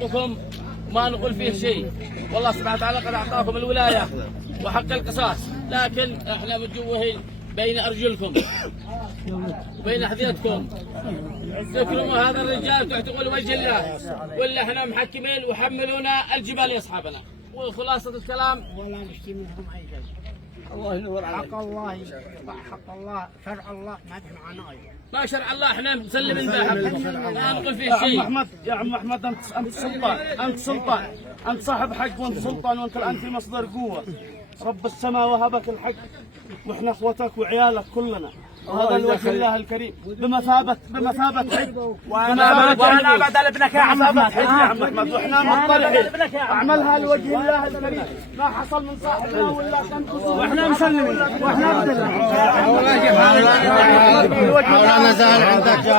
لكم ما نقول فيه شيء، والله سبحانه وتعالى قد أعطاكم الولاية وحق القصاص، لكن احنا متجوهين بين أرجلكم وبين أحذيتكم. تكرموا هذا الرجال تعتقوا لوجه الله، ولا احنا محكمين وحملونا الجبال يا أصحابنا. وخلاصة الكلام ولا نشتي منهم أي شيء. الله ينور عليك. حق الله حق الله شرع الله ما تسمعنا أيضا. ما شرع الله احنا مسلمين به، ما نقول فيه شيء. يا عم أحمد، يا عم أحمد، أنت سلطان، أنت سلطان، أنت صاحب حق وأنت سلطان وأنت الآن في مصدر قوة. رب السماء وهبك الحق، وإحنا إخوتك وعيالك كلنا. وهذا لوجه الله الكريم بمثابة حج. وأنا بدل ابنك يا عم أحمد. يا عم أحمد، وإحنا مضطرين أعملها لوجه الله الكريم. ما حصل من صاحبنا ولا كان وإحنا مسلمين وإحنا بدل. حول نزال عندك يا